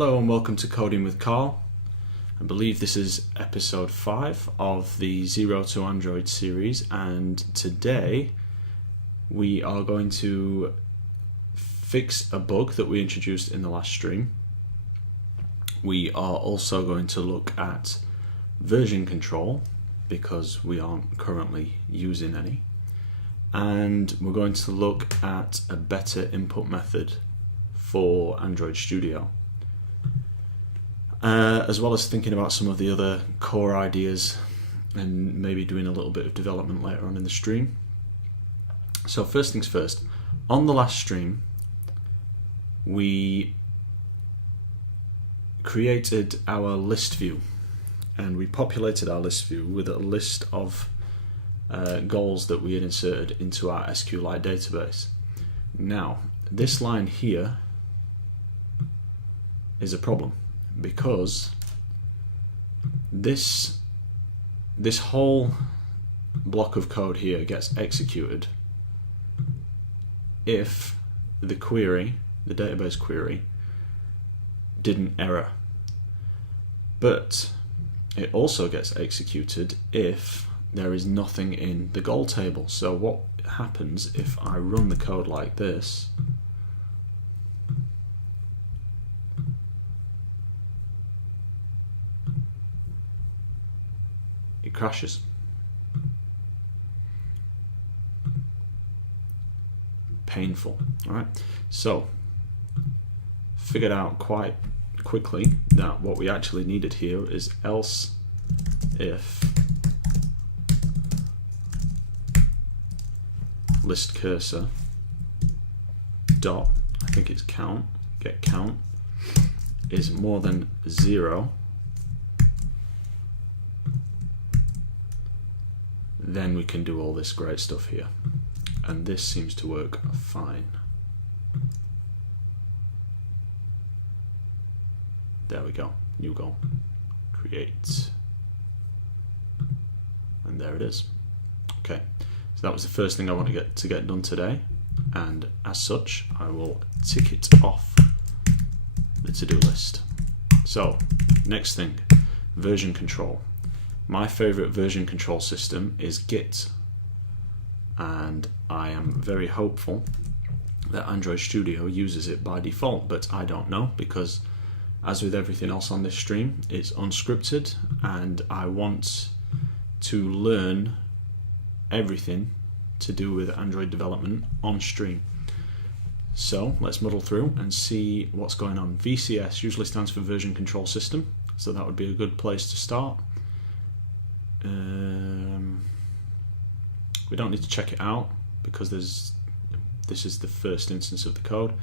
Hello and welcome to Coding with Carl. I believe this is episode 5 of the 0 to Android series, and today we are going to fix a bug that we introduced in the last stream. We are also going to look at version control because we aren't currently using any, and we're going to look at a better input method for Android Studio. As well as thinking about some of the other core ideas and maybe doing a little bit of development later on in the stream. So first things first, on the last stream we created our list view and we populated our list view with a list of goals that we had inserted into our SQLite database. Now this line here is a problem, because this whole block of code here gets executed if the query, the database query, didn't error. But it also gets executed if there is nothing in the goal table. So what happens if I run the code like this? It crashes. Painful. Alright, so figured out quite quickly that what we actually needed here is else if list cursor dot, I think it's count, get count, is more than 0, then we can do all this great stuff here. And this seems to work fine. There we go, new goal, create. And there it is. Okay, so that was the first thing I want to get done today. And as such, I will tick it off the to-do list. So, next thing, version control. My favorite version control system is Git, and I am very hopeful that Android Studio uses it by default, but I don't know, because as with everything else on this stream, it's unscripted and I want to learn everything to do with Android development on stream. So let's muddle through and see what's going on. VCS usually stands for version control system, so that would be a good place to start. We don't need to check it out because this is the first instance of the code.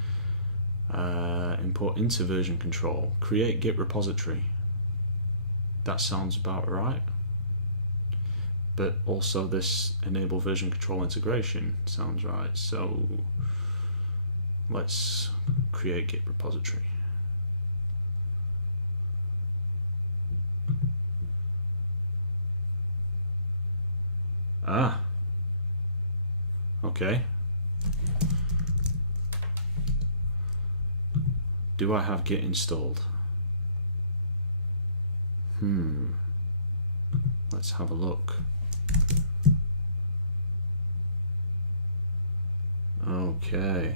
Import into version control, create Git repository. That sounds about right. But also this enable version control integration sounds right. So let's create Git repository. Ah, okay. Do I have Git installed? Let's have a look. Okay.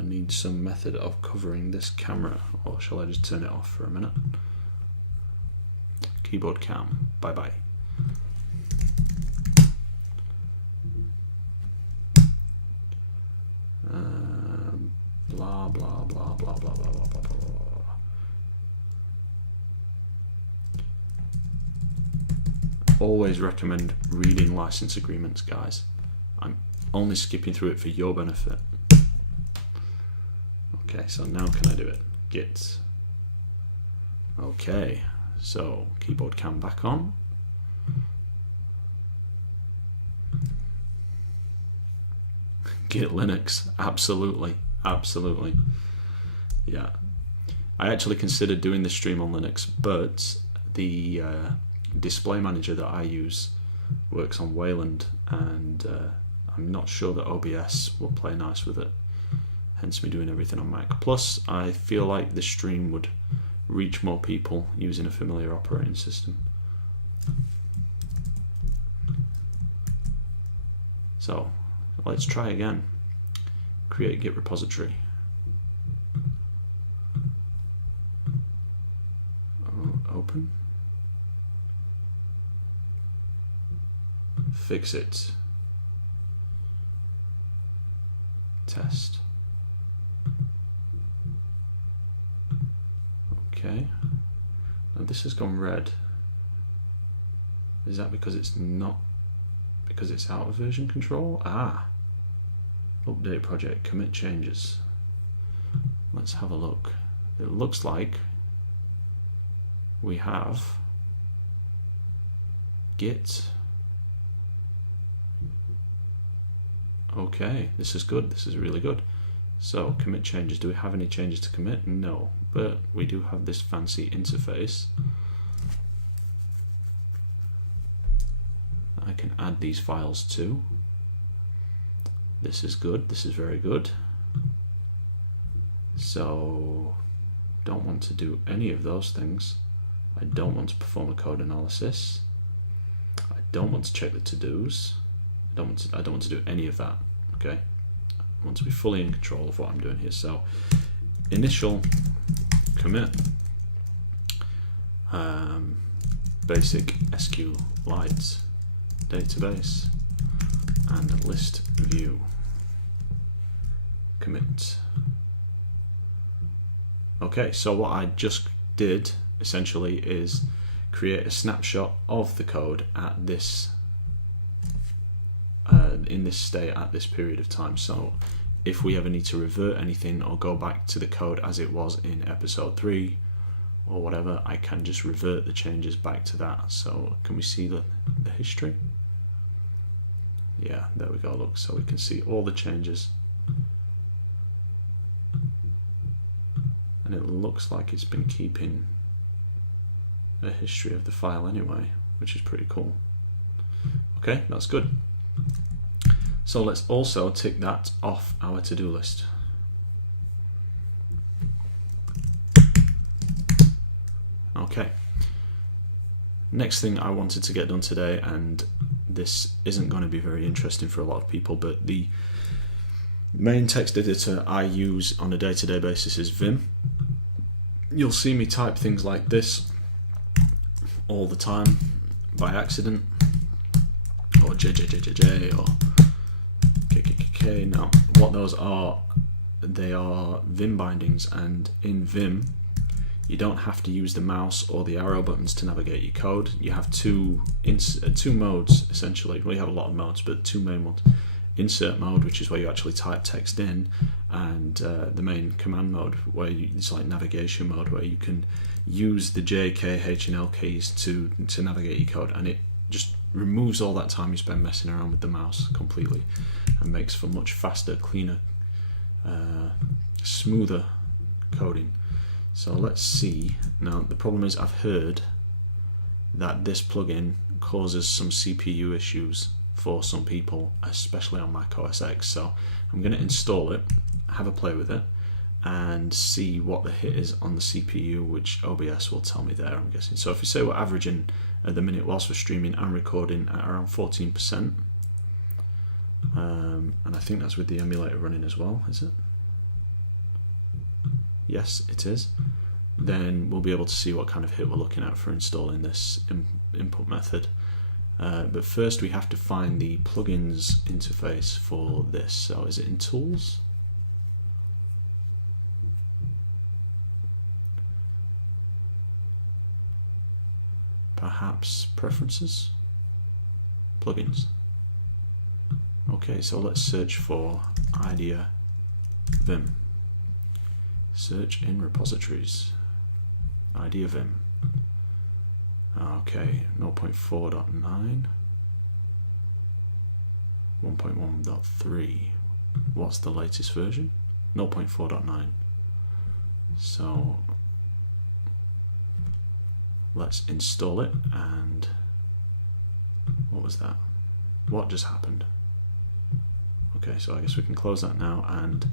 Need some method of covering this camera, or shall I just turn it off for a minute? Keyboard cam, bye bye. Blah blah blah blah blah blah blah blah blah blah. Always recommend reading license agreements, guys. I'm only skipping through it for your benefit. Okay, so now can I do it? Git. Okay, so keyboard cam back on. Git Linux, absolutely, absolutely. Yeah. I actually considered doing this stream on Linux, but the display manager that I use works on Wayland, and I'm not sure that OBS will play nice with it, hence me doing everything on Mac. Plus, I feel like this stream would reach more people using a familiar operating system. So let's try again. Create Git repository. Open. Fix it. Test. Okay. Now this has gone red. Is that because it's not, because it's out of version control? Ah. Update project, commit changes. Let's have a look. It looks like we have Git. Okay, this is good. This is really good. So commit changes. Do we have any changes to commit? No, but we do have this fancy interface. I can add these files to. This is good. This is very good. So don't want to do any of those things. I don't want to perform a code analysis. I don't want to check the to-dos. I don't want to do any of that. Okay, I want to be fully in control of what I'm doing here. So initial commit basic SQLite database and list view commit. Okay, so what I just did essentially is create a snapshot of the code at this in this state at this period of time. So if we ever need to revert anything or go back to the code as it was in episode 3 or whatever, I can just revert the changes back to that. So can we see the history? Yeah, there we go. Look, so we can see all the changes, and it looks like it's been keeping a history of the file anyway, which is pretty cool. Okay, that's good. So let's also tick that off our to-do list. Okay. Next thing I wanted to get done today, and this isn't going to be very interesting for a lot of people, but the main text editor I use on a day-to-day basis is Vim. You'll see me type things like this all the time by accident, or JJJJJ, or KKKK. Now, what those are, they are Vim bindings, and in Vim, you don't have to use the mouse or the arrow buttons to navigate your code. You have two modes, essentially. Well, you have a lot of modes, but two main ones. Insert mode, which is where you actually type text in, and the main command mode, where it's like navigation mode, where you can use the J, K, H, and L keys to navigate your code, and it just removes all that time you spend messing around with the mouse completely, and makes for much faster, cleaner, smoother coding. So let's see. Now the problem is, I've heard that this plugin causes some CPU issues for some people, especially on Mac OS X. So I'm going to install it, have a play with it, and see what the hit is on the CPU, which OBS will tell me there, I'm guessing. So if we say we're averaging at the minute whilst we're streaming and recording at around 14%, and I think that's with the emulator running as well, is it? Yes, it is. Then we'll be able to see what kind of hit we're looking at for installing this input method. But first we have to find the plugins interface for this. So is it in Tools? Perhaps Preferences? Plugins. Okay, so let's search for IdeaVim. Search in repositories. IdeaVim. Okay, 0.4.9, 1.1.3. What's the latest version? 0.4.9. So let's install it. And what was that? What just happened? Okay, so I guess we can close that now and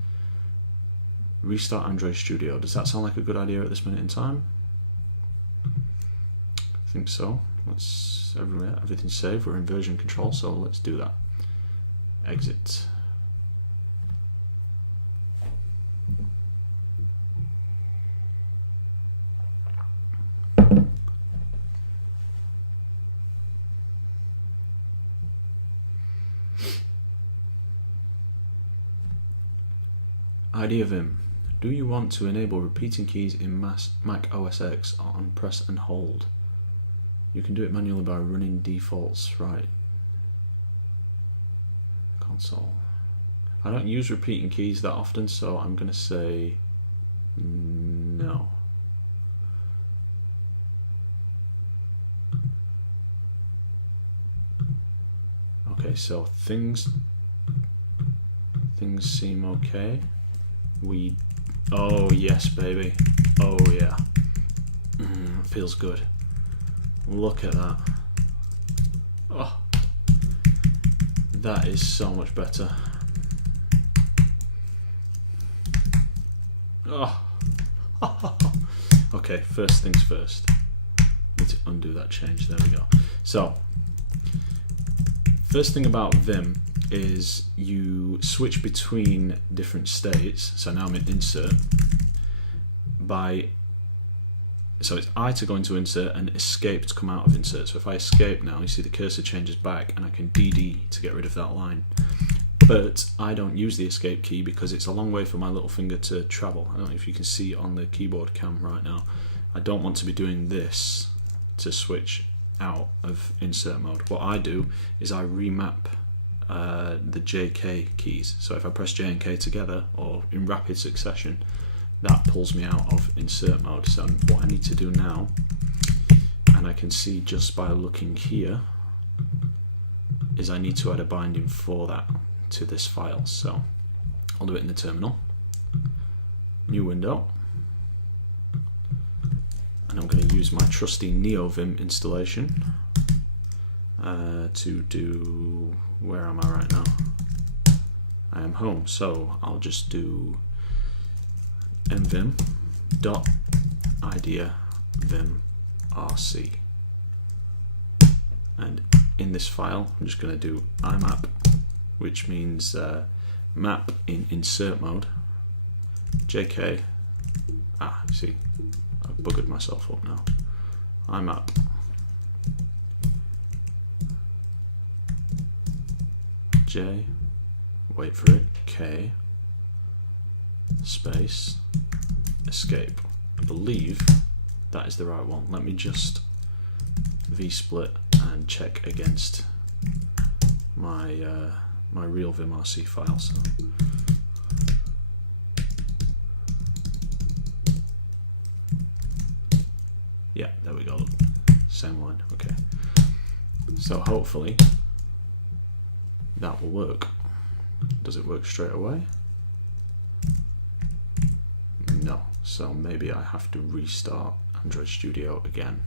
restart Android Studio. Does that sound like a good idea at this minute in time? I think so. Let's everything's saved. We're in version control, so let's do that. Exit. IdeaVim. Do you want to enable repeating keys in Mac OS X on press and hold? You can do it manually by running defaults, right? Console. I don't use repeating keys that often, so I'm going to say no. Okay, so things seem okay. Oh yes, baby. Oh yeah. Feels good. Look at that. Oh, that is so much better. Oh. Okay, first things first. Need to undo that change. There we go. So, first thing about Vim is you switch between different states. So now I'm in insert so it's I to go into insert and escape to come out of insert. So if I escape now, you see the cursor changes back and I can DD to get rid of that line. But I don't use the escape key because it's a long way for my little finger to travel. I don't know if you can see on the keyboard cam right now. I don't want to be doing this to switch out of insert mode. What I do is I remap the JK keys. So if I press J and K together or in rapid succession, that pulls me out of insert mode. So what I need to do now, and I can see just by looking here, is I need to add a binding for that to this file. So I'll do it in the terminal. New window. And I'm going to use my trusty NeoVim installation to do, where am I right now? I am home, so I'll just do mvim.ideavimrc, and in this file I'm just going to do imap, which means map in insert mode, JK, see, I've buggered myself up now, imap J, wait for it, K, space, escape. I believe that is the right one. Let me just vsplit and check against my my real vimrc file. So yeah, there we go. Same line. Okay. So hopefully that will work. Does it work straight away? No. So maybe I have to restart Android Studio again.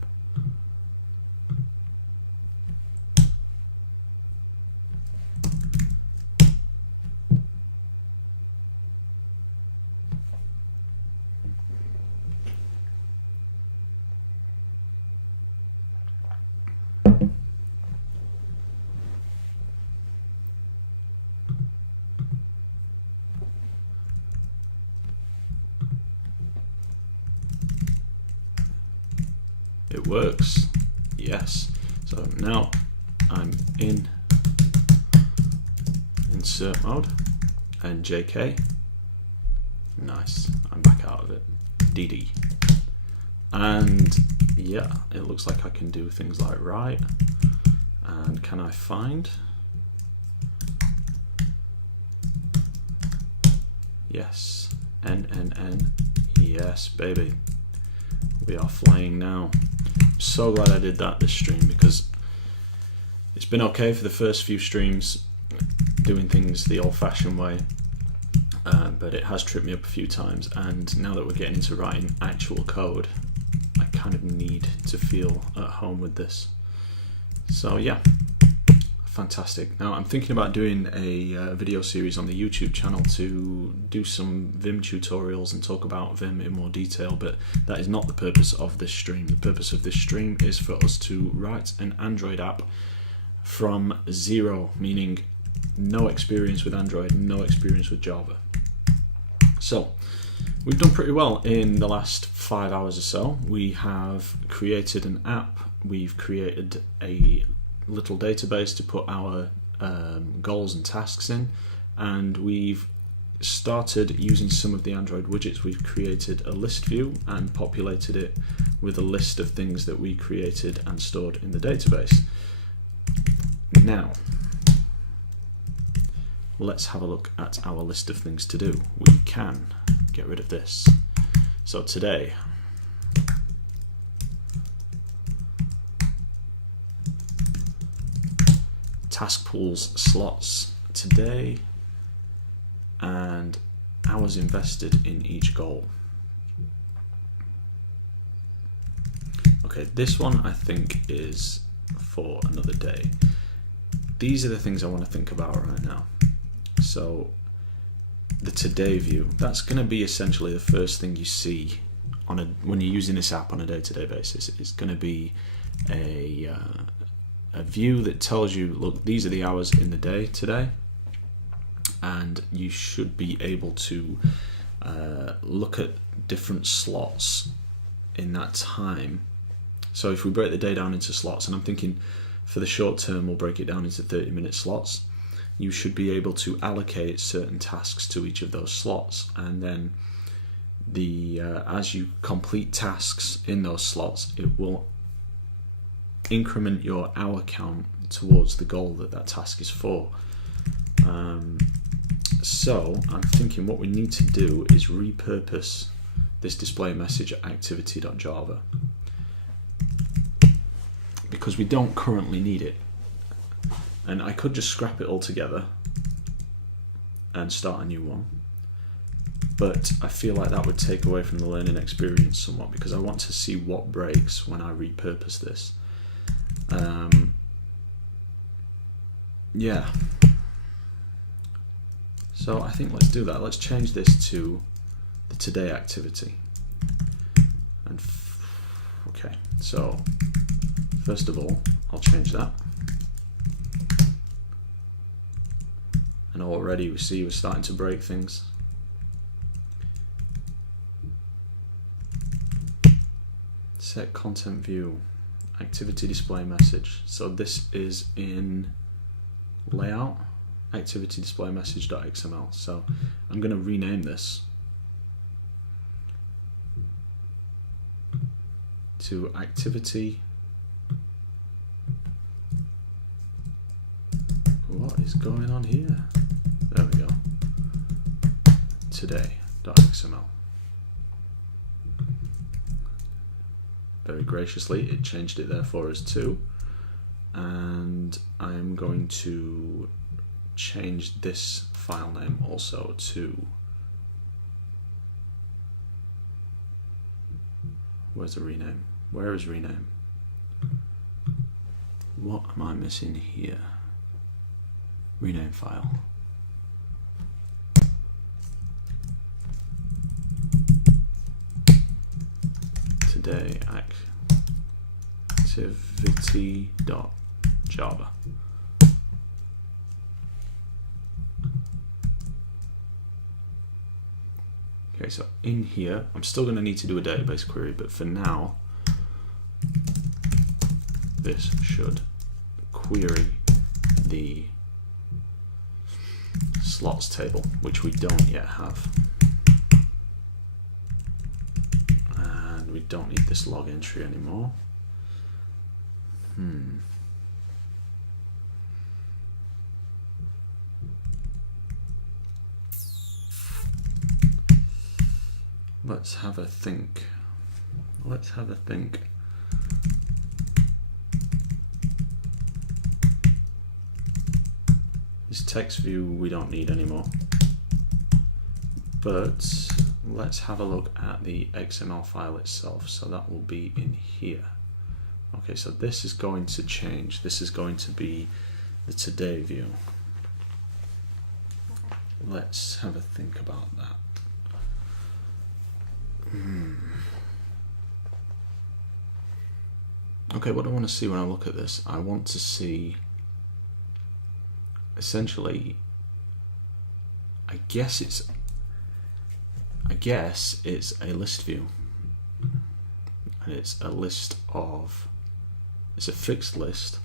It works, yes. So now I'm in insert mode and JK. Nice, I'm back out of it. DD. And yeah, it looks like I can do things like write. And can I find? Yes, N. Yes, baby. We are flying now. I'm so glad I did that this stream, because it's been okay for the first few streams doing things the old-fashioned way, but it has tripped me up a few times, and now that we're getting into writing actual code, I kind of need to feel at home with this. So yeah, fantastic. Now I'm thinking about doing a video series on the YouTube channel to do some Vim tutorials and talk about Vim in more detail, but that is not the purpose of this stream. The purpose of this stream is for us to write an Android app from zero, meaning no experience with Android, no experience with Java. So we've done pretty well in the last 5 hours or so. We have created an app, we've created a little database to put our goals and tasks in, and we've started using some of the Android widgets. We've created a list view and populated it with a list of things that we created and stored in the database. Now, let's have a look at our list of things to do. We can get rid of this. So today, task pools slots today, and hours invested in each goal. Okay, this one I think is for another day. These are the things I want to think about right now. So the today view, that's going to be essentially the first thing you see on when you're using this app on a day-to-day basis. It's going to be a view that tells you, look, these are the hours in the day today, and you should be able to look at different slots in that time. So if we break the day down into slots, and I'm thinking for the short term we'll break it down into 30-minute slots, you should be able to allocate certain tasks to each of those slots, and then as you complete tasks in those slots, it will increment your hour count towards the goal that task is for. So I'm thinking what we need to do is repurpose this display message at activity.java, because we don't currently need it. And I could just scrap it all together and start a new one, but I feel like that would take away from the learning experience somewhat, because I want to see what breaks when I repurpose this. Yeah. So I think let's do that. Let's change this to the today activity. And okay, so first of all, I'll change that. And already we see we're starting to break things. Set content view, activity display message. So this is in layout, activity display message.xml. So I'm going to rename this to activity. What is going on here? There we go. Today.xml. Very graciously, it changed it there for us too. And I'm going to change this file name also to, where's the rename? Where is rename? What am I missing here? Rename file. Today activity.java. Okay, so in here, I'm still going to need to do a database query, but for now, this should query the slots table, which we don't yet have. And we don't need this log entry anymore. Let's have a think. Let's have a think. This text view we don't need anymore, but let's have a look at the XML file itself. So that will be in here. Okay, so this is going to change. This is going to be the today view. Let's have a think about that. Okay, what do I want to see when I look at this? I want to see, essentially, I guess it's a list view, and it's a list of, it's a fixed list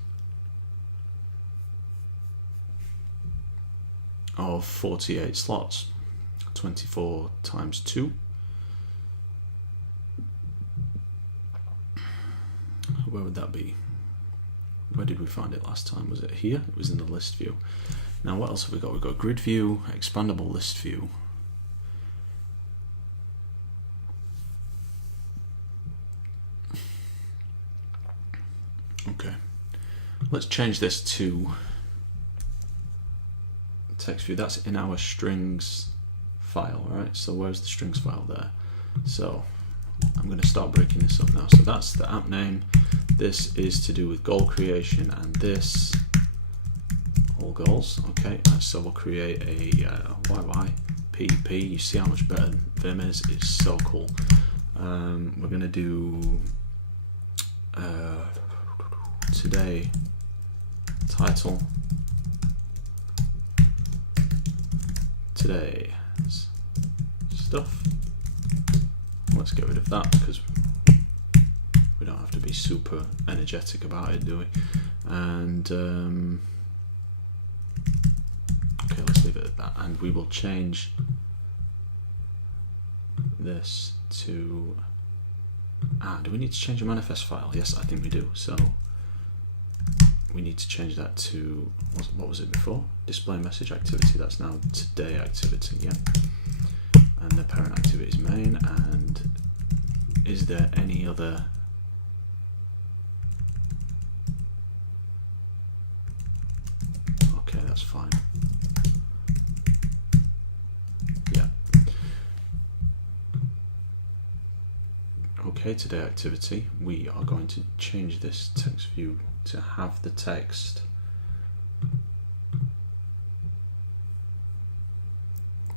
of 48 slots, 24 times 2. Where would that be? Where did we find it last time? Was it here? It was in the list view. Now what else have we got? We've got grid view, expandable list view. Okay, let's change this to text view. That's in our strings file, right? So where's the strings file there? So I'm going to start breaking this up now. So that's the app name. This is to do with goal creation, and this all goals. Okay, so we'll create a YYPP. You see how much better Vim is? It's so cool. We're going to do today title, today's stuff. Let's get rid of that because we don't have to be super energetic about it, do we? And okay, let's leave it at that. And we will change this to, do we need to change a manifest file? Yes, I think we do. So we need to change that to, what was it before? Display message activity. That's now today activity, yeah. And the parent activity is main. And is there any other? Okay, that's fine. Yeah. Okay, today activity. We are going to change this text view to have the text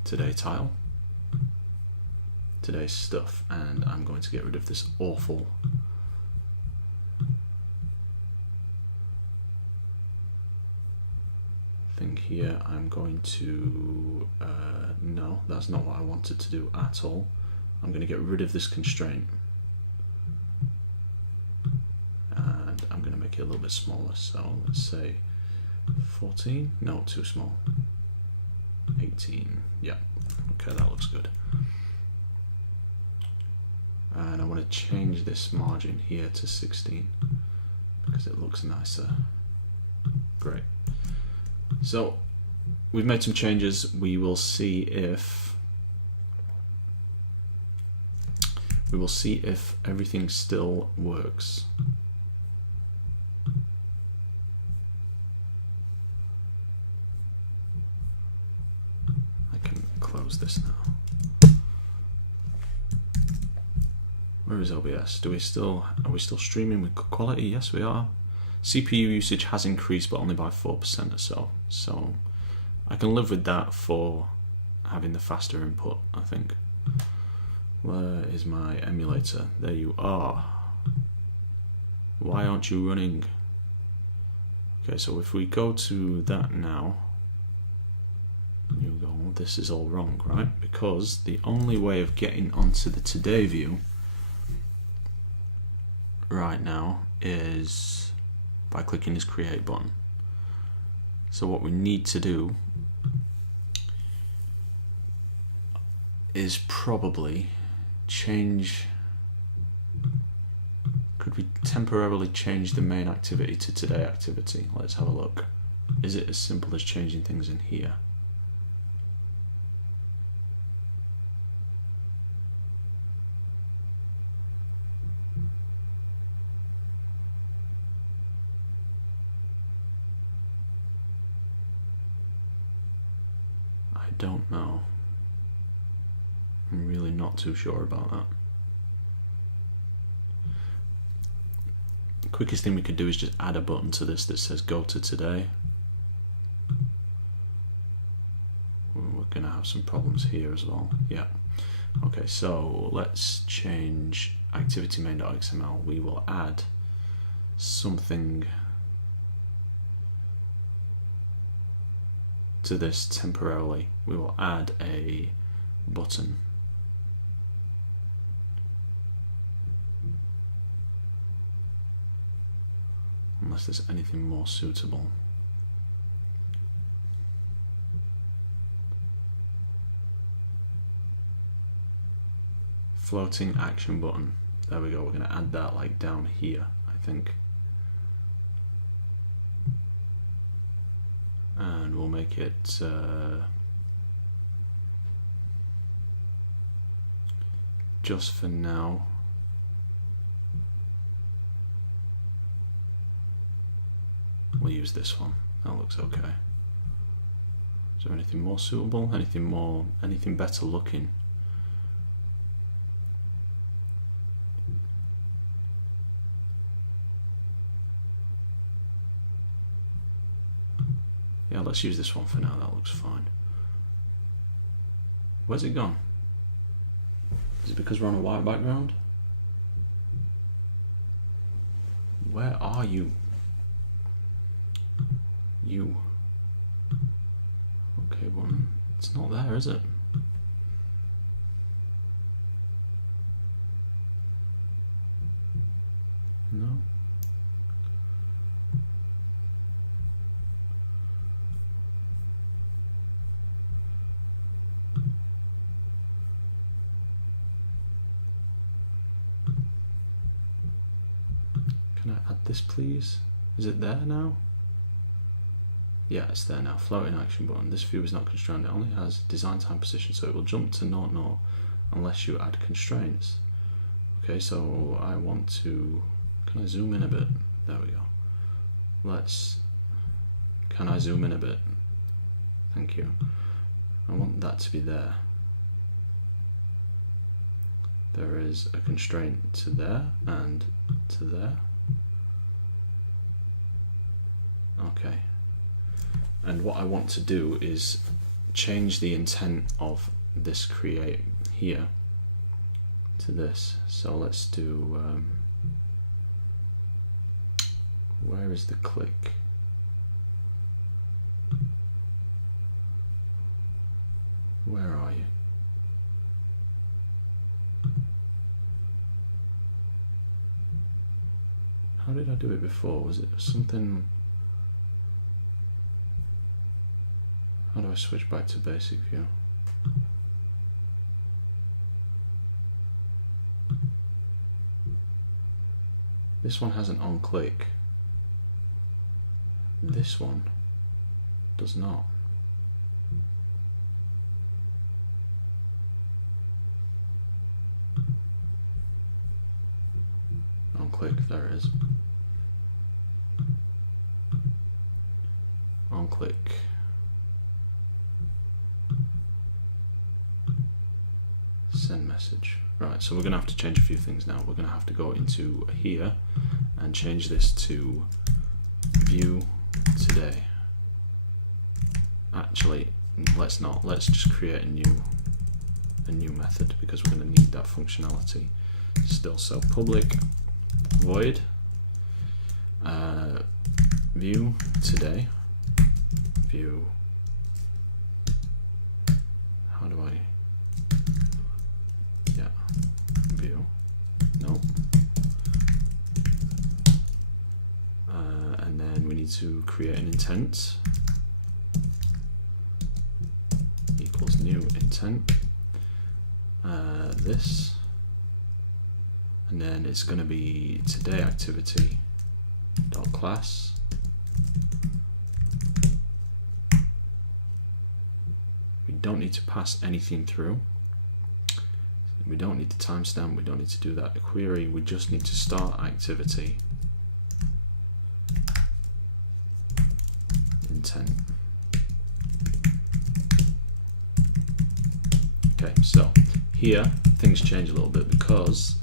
today tile, today's stuff, and I'm going to get rid of this awful thing here. I'm going to no, that's not what I wanted to do at all. I'm going to get rid of this constraint, and I'm going to make it a little bit smaller. So let's say 14, no, too small, 18, yeah, okay, that looks good. And I want to change this margin here to 16 because it looks nicer. Great. So we've made some changes. We will see if everything still works. I can close this now. Where is OBS? Are we still streaming with good quality? Yes, we are. CPU usage has increased, but only by 4% or so. So I can live with that for having the faster input, I think. Where is my emulator? There you are. Why aren't you running? Okay, so if we go to that now, you go, this is all wrong, right? Because the only way of getting onto the today view right now is by clicking this create button. So what we need to do is probably change, could we temporarily change the main activity to today activity? Let's have a look. Is it as simple as changing things in here? I don't know. I'm really not too sure about that. The quickest thing we could do is just add a button to this that says go to today. We're going to have some problems here as well. Yeah. Okay, so let's change activity main.xml. We will add something to this temporarily. We will add a button. Unless there's anything more suitable. Floating action button. There we go. We're going to add that like down here, I think. And we'll make it just for now. We'll use this one. That looks okay. Is there anything more suitable? Anything better looking? Yeah, let's use this one for now. That looks fine. Where's it gone? Is it because we're on a white background? Where are you? You. Okay, well, it's not there, is it? No. Can I add this, please? Is it there now? Yeah, it's there now. Floating action button. This view is not constrained. It only has design time position, so it will jump to 0, unless you add constraints. Okay, so I want to. Can I zoom in a bit? There we go. Can I zoom in a bit? Thank you. I want that to be there. There is a constraint to there and to there. Okay. And what I want to do is change the intent of this create here to this. So let's do, where is the click? Where are you? How did I do it before? Was it something? How do I switch back to basic view? This one has an on click. This one does not. On click, there it is. On click. Send message. Right, so we're going to have to change a few things now. We're going to have to go into here and change this to view today. Actually, let's not. Let's just create a new method because we're going to need that functionality still. So public void view today. View. How do I? View. No. And then we need to create an intent equals new intent. This, and then it's going to be today activity dot class. We don't need to pass anything through. We don't need the timestamp, we don't need to do that. The query, we just need to start activity intent. Okay, so here things change a little bit, because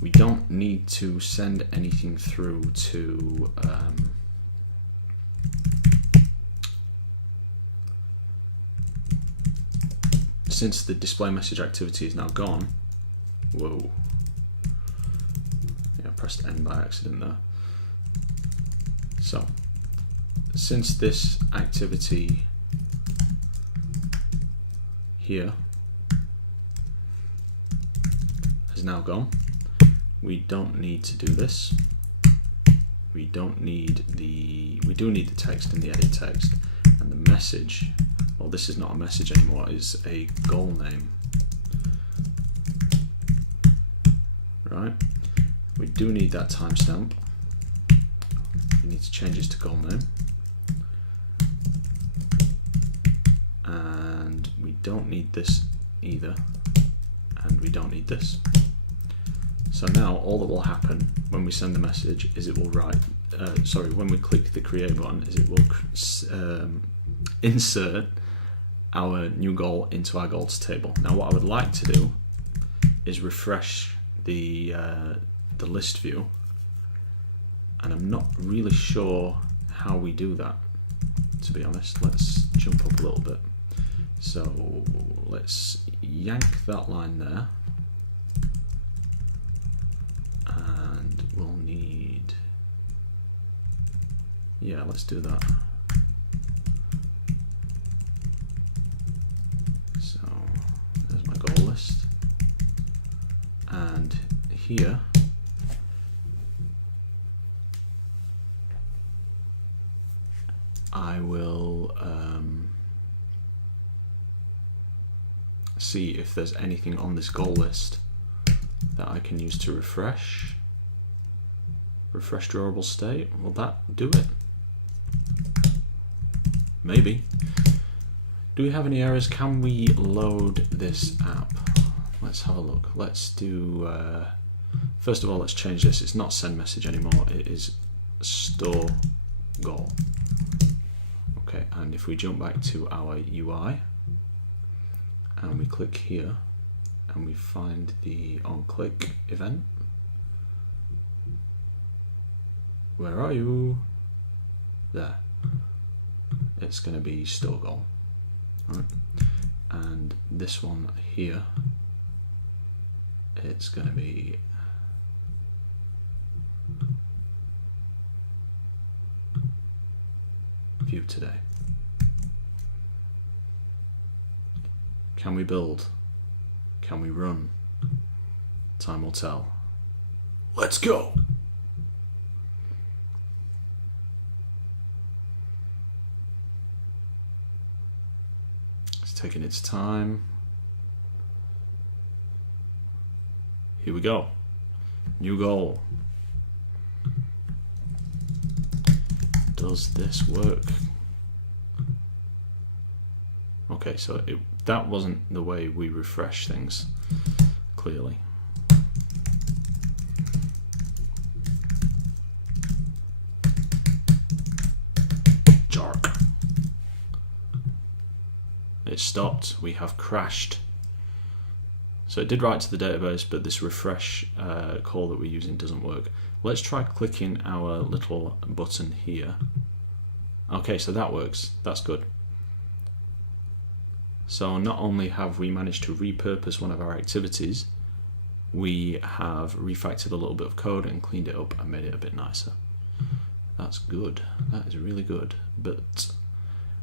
we don't need to send anything through to since the display message activity is now gone. Whoa. Yeah, I pressed N by accident there. So, since this activity here has now gone, we don't need to do this. We do need the text in the edit text, and the message, well, this is not a message anymore, it's a goal name. Right? We do need that timestamp. We need to change this to goal name. And we don't need this either. And we don't need this. So now all that will happen when we send the message is it will write, when we click the create button, is it will insert our new goal into our goals table. Now what I would like to do is refresh the list view, and I'm not really sure how we do that, to be honest. Let's jump up a little bit. So let's yank that line there, and we'll need, yeah, let's do that. So there's my goal list, and here I will see if there's anything on this goal list that I can use to refresh drawable state. Will that do it? Maybe. Do we have any errors? Can we load this app? Let's have a look. Let's do, first of all, let's change this. It's not send message anymore, it is store goal. Okay, and if we jump back to our UI and we click here and we find the onClick event, where are you? There. It's going to be store goal. Right. And this one here, it's going to be view today. Can we build? Can we run? Time will tell. Let's go! It's taking its time. Here we go. New goal. Does this work? Okay, so that wasn't the way we refresh things, clearly. Jark. It stopped. We have crashed. So it did write to the database, but this refresh call that we're using doesn't work. Let's try clicking our little button here. Okay, so that works. That's good. So not only have we managed to repurpose one of our activities, we have refactored a little bit of code and cleaned it up and made it a bit nicer. That's good. That is really good. But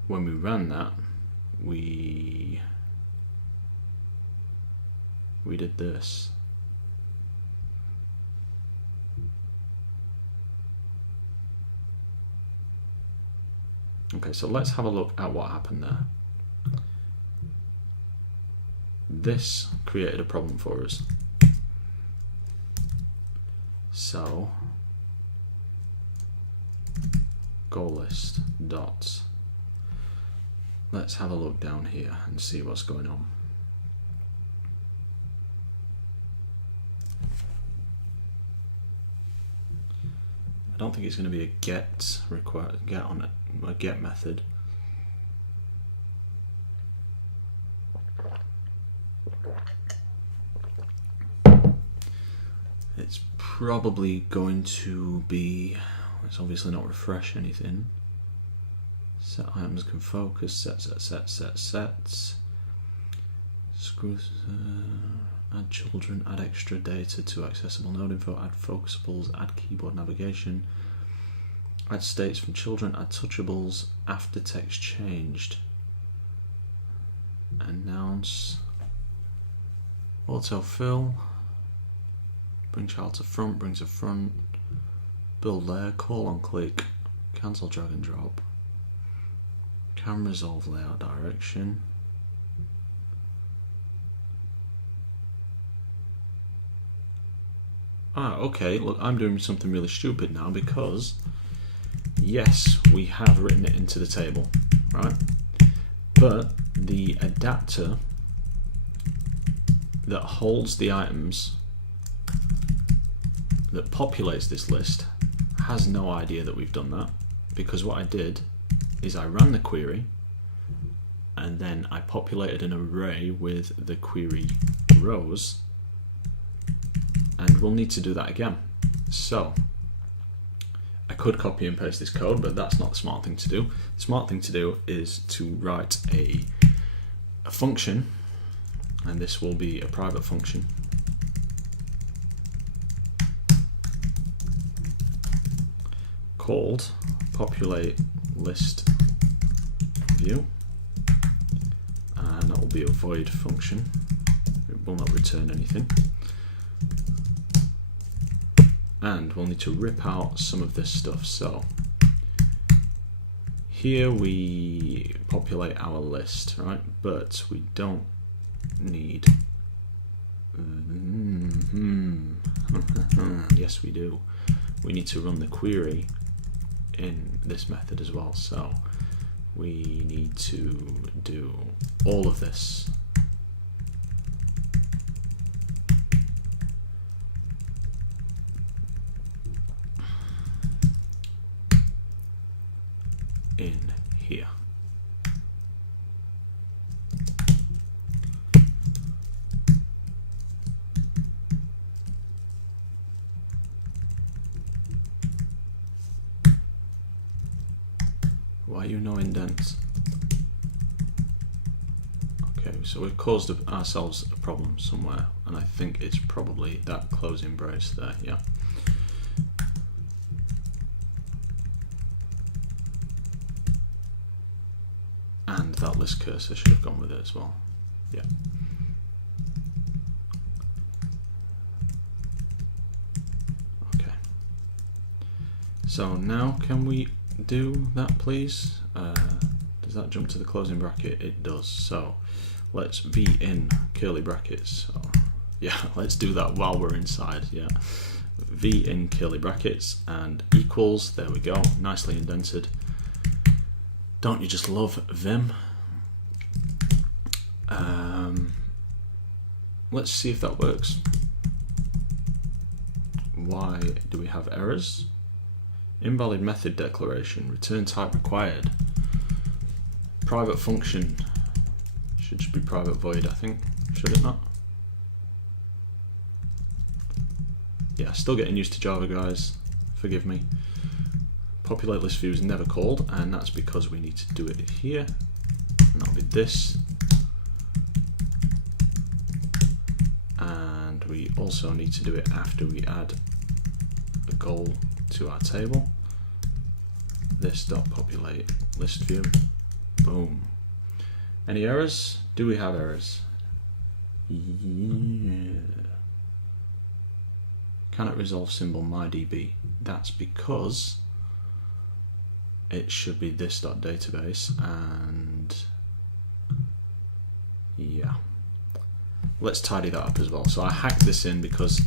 when we ran that, we did this. Okay, so let's have a look at what happened there. This created a problem for us. So goal list dot. Let's have a look down here and see what's going on. I don't think it's going to be a get on a get method. it's probably going to be, it's obviously not refresh anything. Set items can focus, sets. Screw, add children, add extra data to accessible node info, add focusables, add keyboard navigation, add states from children, add touchables after text changed. Announce, autofill, bring child to front, brings to front, build layer, call on click, cancel drag and drop, can resolve layout direction, okay, look, I'm doing something really stupid now because yes, we have written it into the table, right? But the adapter that holds the items that populates this list has no idea that we've done that, because what I did is I ran the query and then I populated an array with the query rows, and we'll need to do that again. So I could copy and paste this code, but that's not the smart thing to do. The smart thing to do is to write a function, and this will be a private function called populate list view, and that will be a void function. It will not return anything. And we'll need to rip out some of this stuff. So here we populate our list, right? But we don't need, yes we do. We need to run the query in this method as well. So we need to do all of this. In here. Why are you no indents? Okay, so we've caused ourselves a problem somewhere, and I think it's probably that closing brace there, yeah. And that list cursor should have gone with it as well. Yeah. Okay. So now can we do that, please? Does that jump to the closing bracket? It does. So let's v in curly brackets. So, yeah, let's do that while we're inside. Yeah. V in curly brackets and equals. There we go. Nicely indented. Don't you just love Vim? Let's see if that works. Why do we have errors? Invalid method declaration, return type required. Private function, should just be private void, I think. Should it not? Yeah, still getting used to Java, guys. Forgive me. Populate list view is never called, and that's because we need to do it here. And that'll be this. And we also need to do it after we add a goal to our table. This dot populate list view. Boom. Any errors? Do we have errors? Yeah. Cannot resolve symbol mydb. That's because it should be this dot database, and yeah. Let's tidy that up as well. So I hacked this in because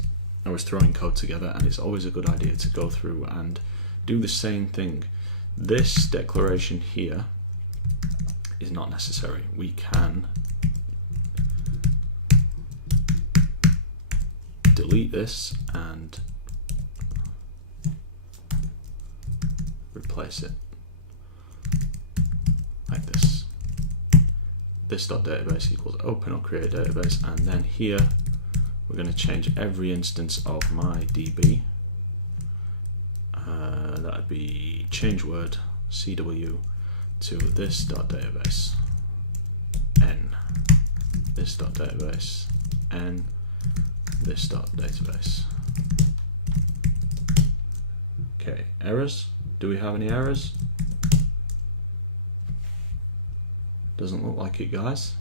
I was throwing code together, and it's always a good idea to go through and do the same thing. This declaration here is not necessary. We can delete this and replace it like this. This dot database equals open or create database, and then here we're we're going to change every instance of my DB. That would be change word CW to this.database n, this.database n, this.database. Okay, errors. Do we have any errors? Doesn't look like it, guys.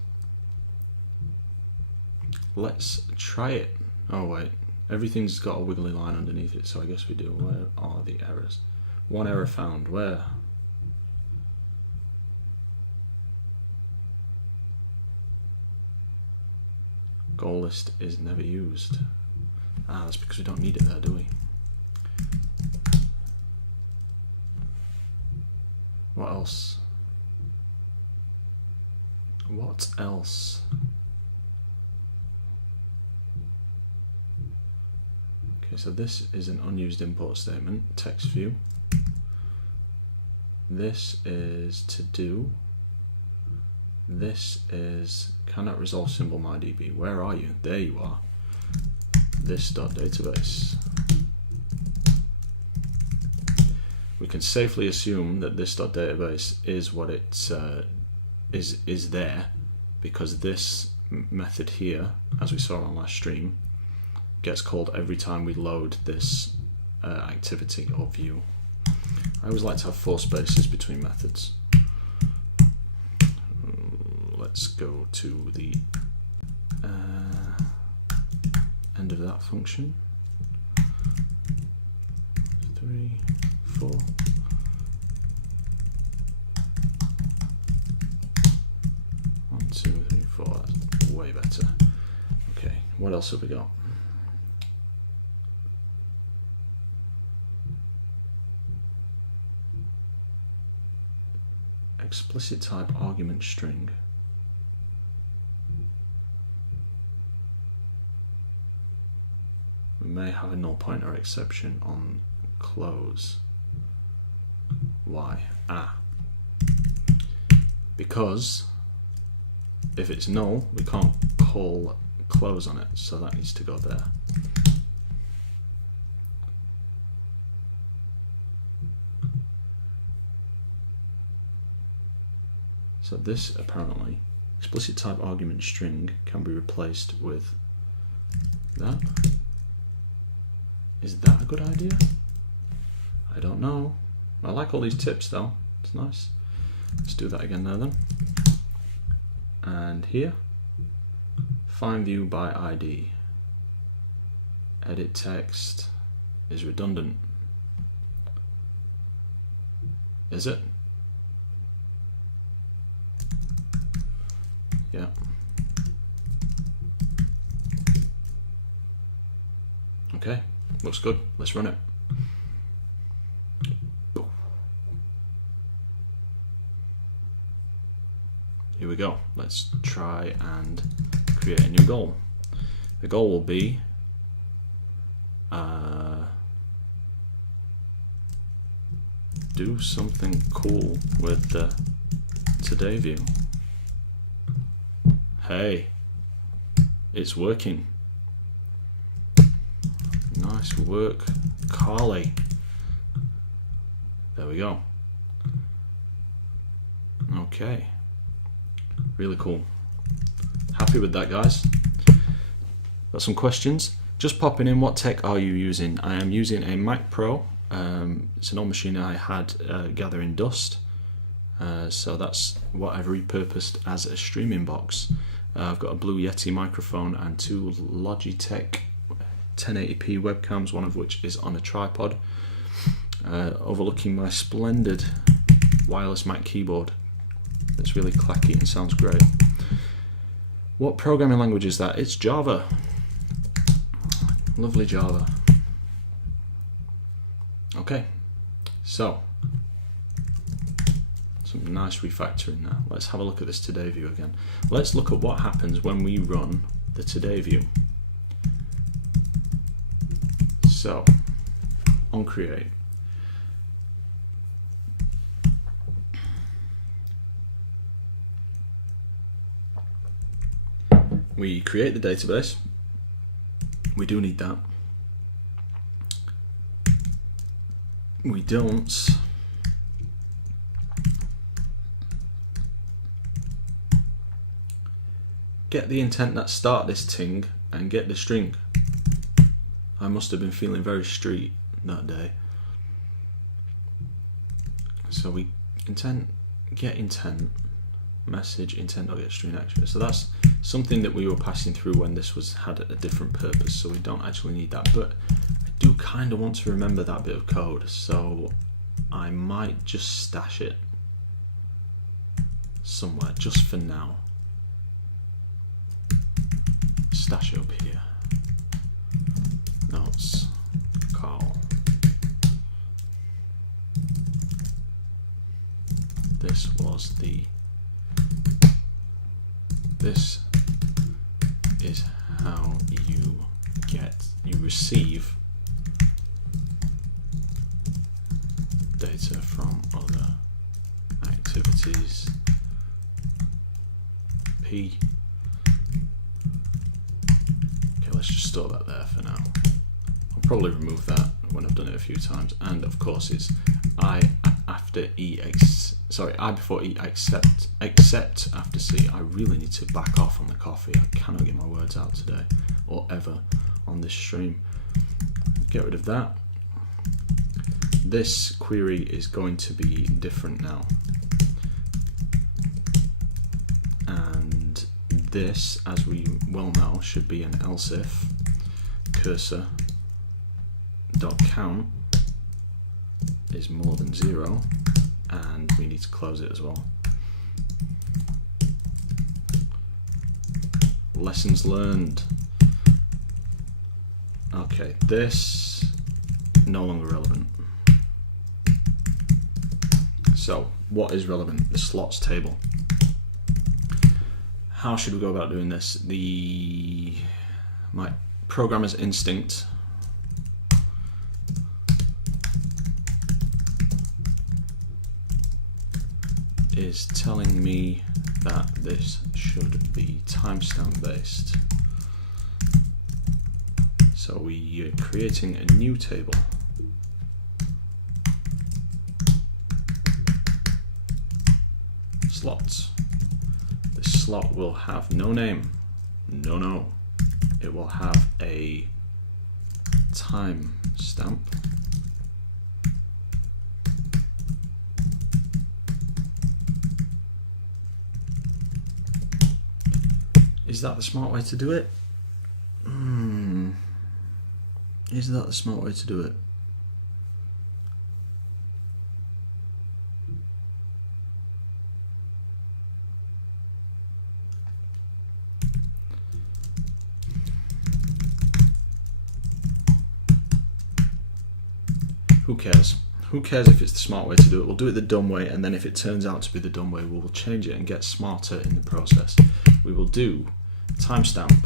Let's try it. Oh wait, everything's got a wiggly line underneath it, so I guess we do. Where are the errors? One error found. Where? Goal list is never used. Ah, that's because we don't need it there, do we? What else? What else? Okay, so this is an unused import statement, text view. This is to do. This is cannot resolve symbol mydb. Where are you? There you are. This.database. We can safely assume that this.database is what it is there, because this method here, as we saw on last stream, gets called every time we load this activity or view. I always like to have 4 spaces between methods. Let's go to the end of that function. 3, 4. 1, 2, 3, 4. That's way better. Okay, what else have we got? Explicit type argument string. We may have a null pointer exception on close. Why? Because if it's null, we can't call close on it, so that needs to go there. So this apparently, explicit type argument string can be replaced with that. Is that a good idea? I don't know. I like all these tips though, it's nice. Let's do that again there then. And here, find view by ID. Edit text is redundant. Is it? Yeah. Okay, looks good. Let's run it. Here we go. Let's try and create a new goal. The goal will be do something cool with the today view. Hey, it's working. Nice work, Carly. There we go. Okay, really cool. Happy with that, guys. Got some questions. Just popping in, what tech are you using? I am using a Mac Pro. It's an old machine I had gathering dust. So that's what I've repurposed as a streaming box. I've got a Blue Yeti microphone and 2 Logitech 1080p webcams, one of which is on a tripod, overlooking my splendid wireless Mac keyboard. It's really clacky and sounds great. What programming language is that? It's Java. Lovely Java. Okay, so some nice refactoring now. Let's have a look at this today view again. Let's look at what happens when we run the today view. So, on create. We create the database. We do need that. We don't get the intent that start this thing and get the string. I must have been feeling very street that day. So we intent, get intent, message, intent, or get string action. So that's something that we were passing through when this had a different purpose, so we don't actually need that. But I do kind of want to remember that bit of code, so I might just stash it somewhere, just for now. Stash it up here. Notes, Carl. This is how you receive data from other activities. P. Okay, let's just store that there for now. I'll probably remove that when I've done it a few times. And of course it's I after E I before E except after C. I really need to back off on the coffee. I cannot get my words out today or ever on this stream. Get rid of that. This query is going to be different now. And this, as we well know, should be an else if cursor dot count is more than 0, and we need to close it as well. Lessons learned. Okay, this no longer relevant. So what is relevant? The slots table. How should we go about doing this? My programmer's instinct is telling me that this should be timestamp based. So we are creating a new table. Slots. This slot will have no name. No. It will have a timestamp. Is that the smart way to do it? Is that the smart way to do it? Who cares? Who cares if it's the smart way to do it? We'll do it the dumb way, and then if it turns out to be the dumb way, we will change it and get smarter in the process. We will do timestamp.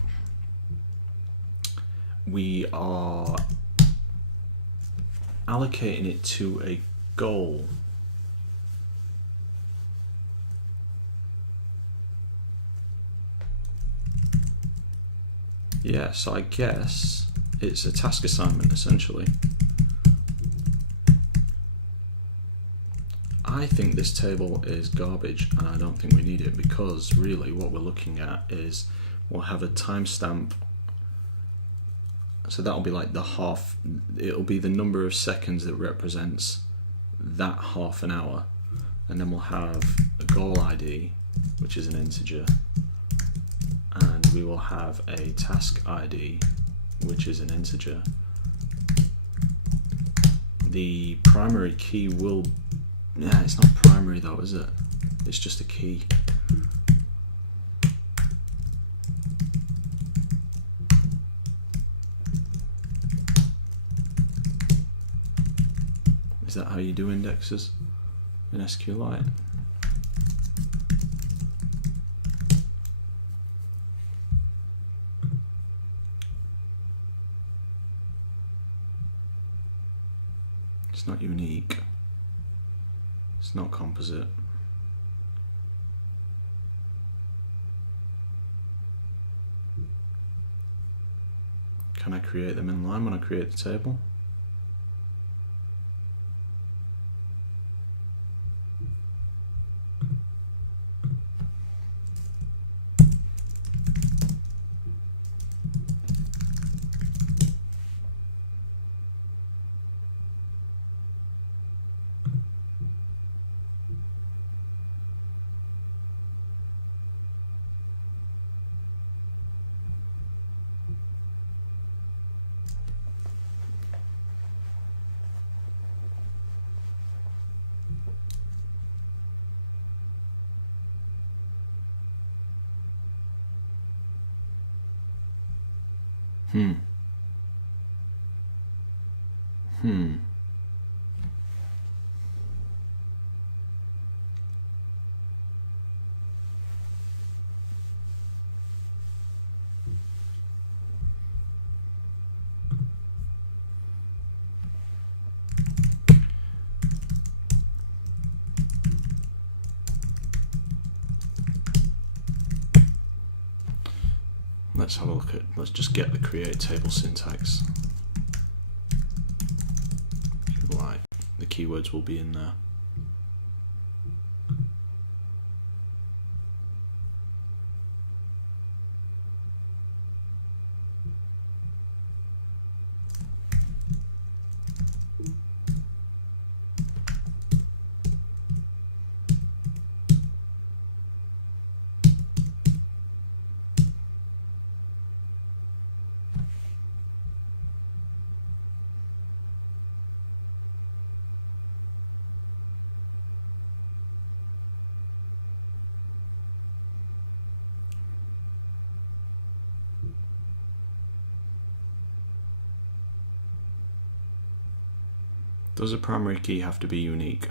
We are allocating it to a goal. Yeah, so I guess it's a task assignment essentially. I think this table is garbage and I don't think we need it, because really what we're looking at is we'll have a timestamp. So that'll be like the half, it'll be the number of seconds that represents that half an hour. And then we'll have a goal ID, which is an integer. And we will have a task ID, which is an integer. The primary key will, yeah, it's not primary though, is it? It's just a key. Is that how you do indexes in SQLite? It's not unique. It's not composite. Can I create them in line when I create the table? Let's have a look at, let's just get the create table syntax. Like, the keywords will be in there. Does a primary key have to be unique?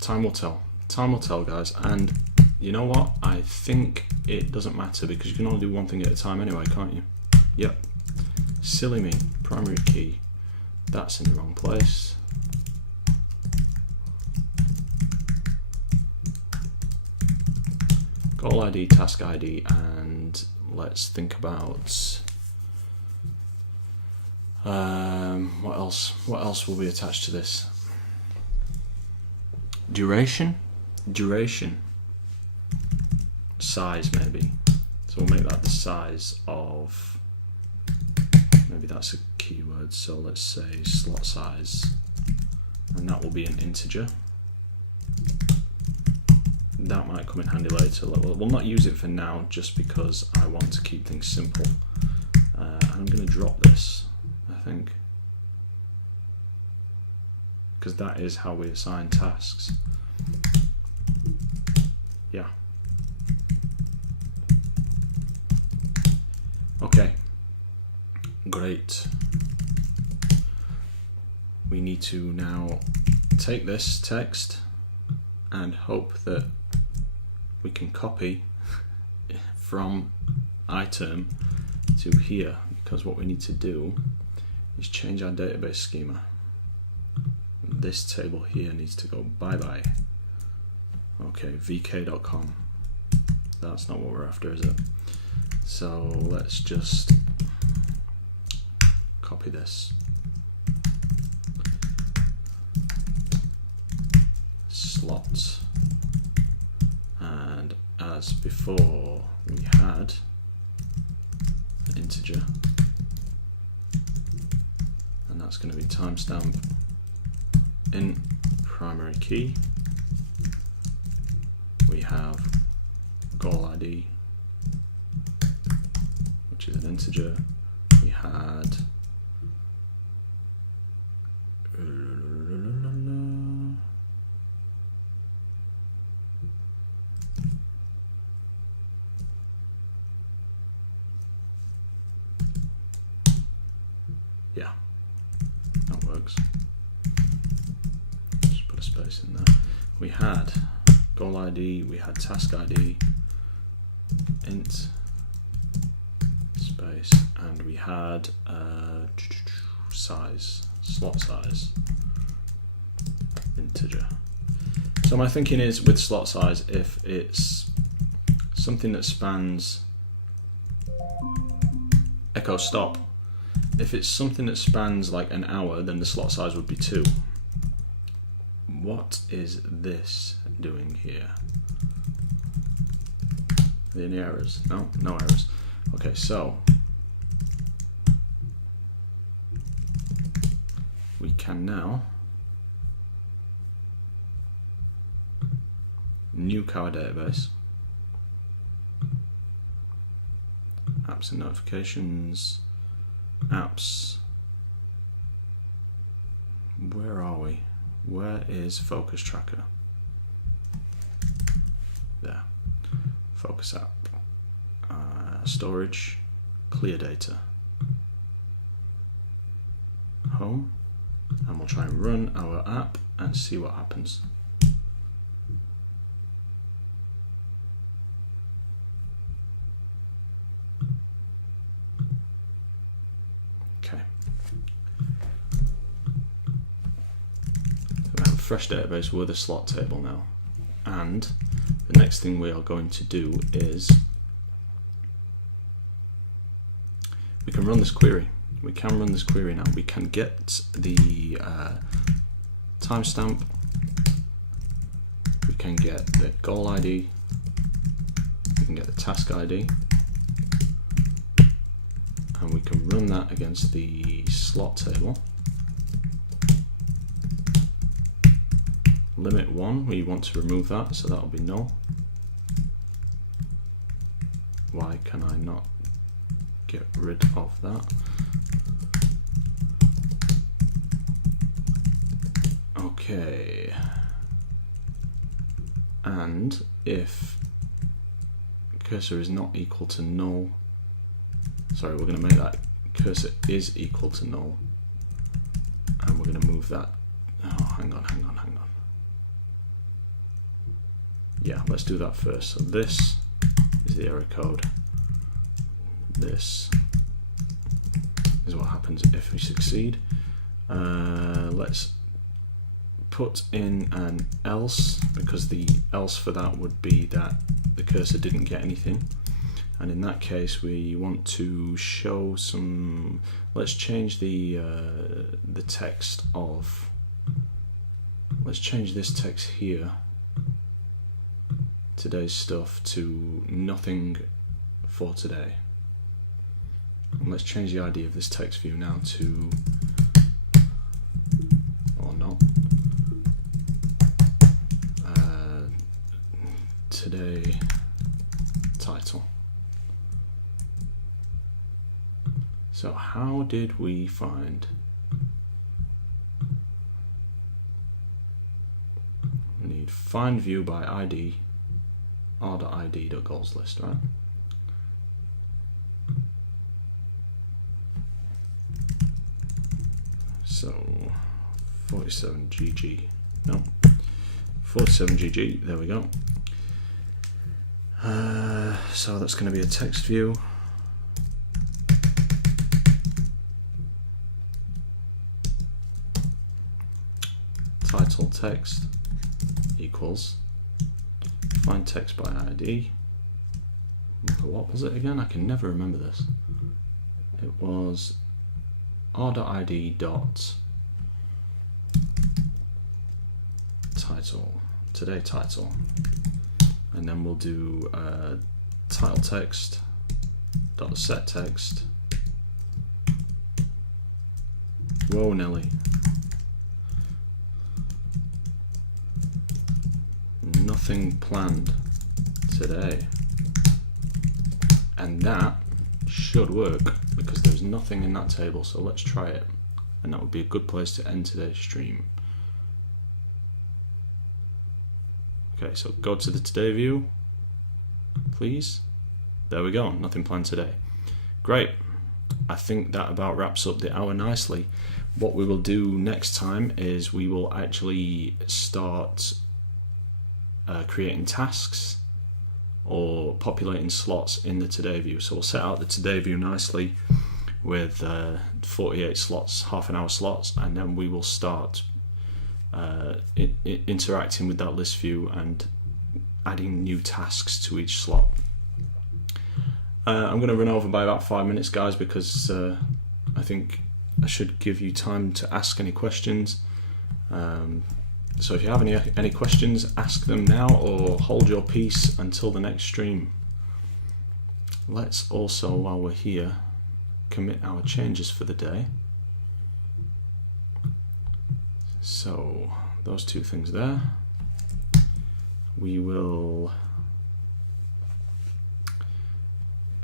Time will tell. Time will tell, guys. And you know what? I think it doesn't matter because you can only do one thing at a time anyway, can't you? Yep. Silly me. Primary key. That's in the wrong place. Goal ID, task ID, and let's think about what else? What else will be attached to this? Duration, size maybe. So we'll make that the size of. Maybe that's a keyword. So let's say slot size, and that will be an integer. That might come in handy later. We'll not use it for now just because I want to keep things simple. I'm going to drop this, I think, because that is how we assign tasks. Yeah. Okay. Great. We need to now take this text and hope that we can copy from iTerm to here, because what we need to do is change our database schema. This table here needs to go bye-bye. Okay, vk.com. That's not what we're after, is it? So let's just copy this. Slot. And as before, we had an integer, and that's going to be timestamp in primary key. We have goal ID, which is an integer. We had yeah, that works. Just put a space in there. We had goal ID, we had task ID, int, space, and we had size, slot size, integer. So my thinking is with slot size, if it's something that spans echo stop, if it's something that spans like an hour, then the slot size would be 2. What is this doing here? Are there any errors? No, no errors. Okay, so we can now nuke our database, apps and notifications, apps, where are we? Where is focus tracker? There, focus app, storage, clear data, home, and we'll try and run our app and see what happens. Okay. So we have a fresh database with a slot table now. And the next thing we are going to do is we can run this query. We can run this query now. We can get the timestamp, we can get the goal ID, we can get the task ID, and we can run that against the slot table. Limit 1, we want to remove that, so that will be null. Why can I not get rid of that? Okay, and if cursor is not equal to null, sorry, we're going to make that cursor is equal to null, and we're going to move that, oh, hang on. Yeah, let's do that first. So this is the error code. This is what happens if we succeed. Let's put in an else, because the else for that would be that the cursor didn't get anything, and in that case we want to show some, let's change the text of, let's change this text here, today's stuff, to nothing for today, and let's change the ID of this text view now to, or not, today title. So how did we find, we need find view by ID, r.id.goalsList, right? So 47GG, no, 47GG, there we go. So that's going to be a text view. Title text equals find text by ID. What was it again? I can never remember this. It was r.id dot title, today title, and then we'll do title text dot set text. Whoa, Nelly. Nothing planned today, and that should work because there's nothing in that table, so let's try it, and that would be a good place to end today's stream. Okay, so go to the today view, please. There we go, nothing planned today. Great, I think that about wraps up the hour nicely. What we will do next time is we will actually start creating tasks or populating slots in the today view. So we'll set out the today view nicely with 48 slots, half an hour slots, and then we will start interacting with that list view and adding new tasks to each slot. I'm going to run over by about 5 minutes, guys, because I think I should give you time to ask any questions. So if you have any questions, ask them now or hold your peace until the next stream. Let's also, while we're here, commit our changes for the day. So those two things there. We will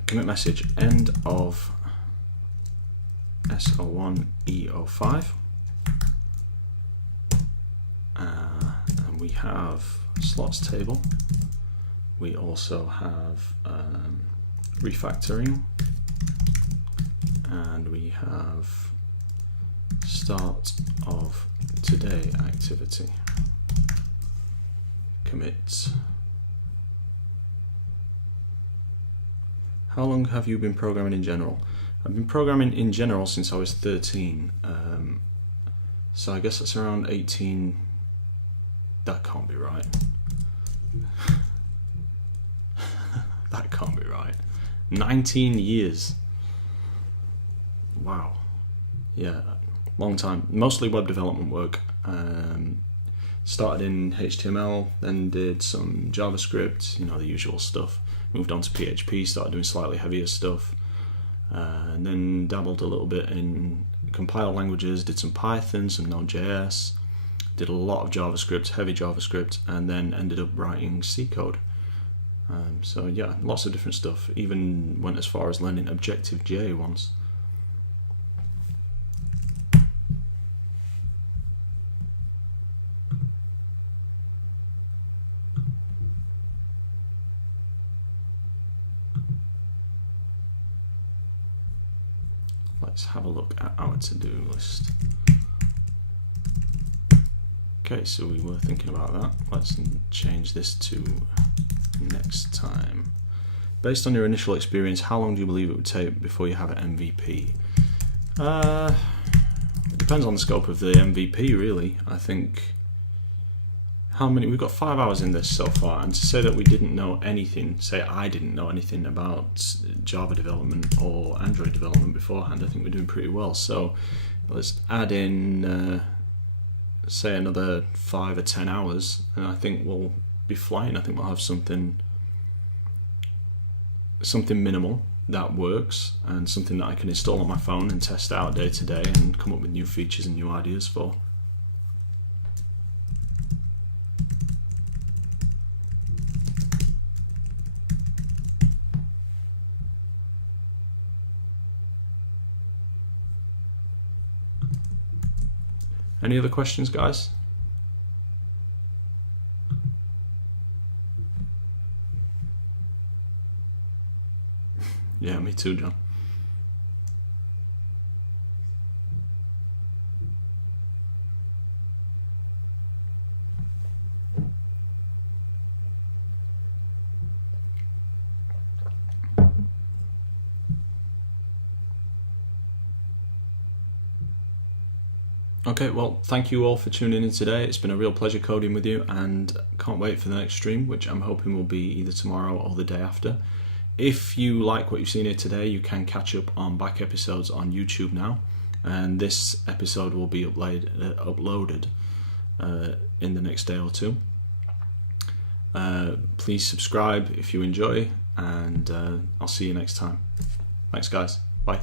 commit message end of S01E05. And we have slots table. We also have refactoring, and we have start of today activity. Commit. How long have you been programming in general? I've been programming in general since I was 13, so I guess that's around 18. That can't be right. That can't be right. 19 years. Wow. Yeah, long time. Mostly web development work. Started in HTML, then did some JavaScript, you know, the usual stuff. Moved on to PHP, started doing slightly heavier stuff. And then dabbled a little bit in compiler languages, did some Python, some Node.js, did a lot of JavaScript, heavy JavaScript, and then ended up writing C code. So yeah, lots of different stuff. Even went as far as learning Objective-J once. Let's have a look at our to-do list. Okay, so we were thinking about that. Let's change this to next time. Based on your initial experience, how long do you believe it would take before you have an MVP? It depends on the scope of the MVP, really. I think we've got 5 hours in this so far, and to say that we didn't know anything, say I didn't know anything about Java development or Android development beforehand, I think we're doing pretty well. So let's add in say another 5 or 10 hours, and I think we'll be flying. I think we'll have something minimal that works, and something that I can install on my phone and test out day to day and come up with new features and new ideas for. Any other questions, guys? Yeah, me too, John. Okay, well, thank you all for tuning in today. It's been a real pleasure coding with you, and can't wait for the next stream, which I'm hoping will be either tomorrow or the day after. If you like what you've seen here today, you can catch up on back episodes on YouTube now, and this episode will be uploaded in the next day or two. Please subscribe if you enjoy, and I'll see you next time. Thanks, guys. Bye.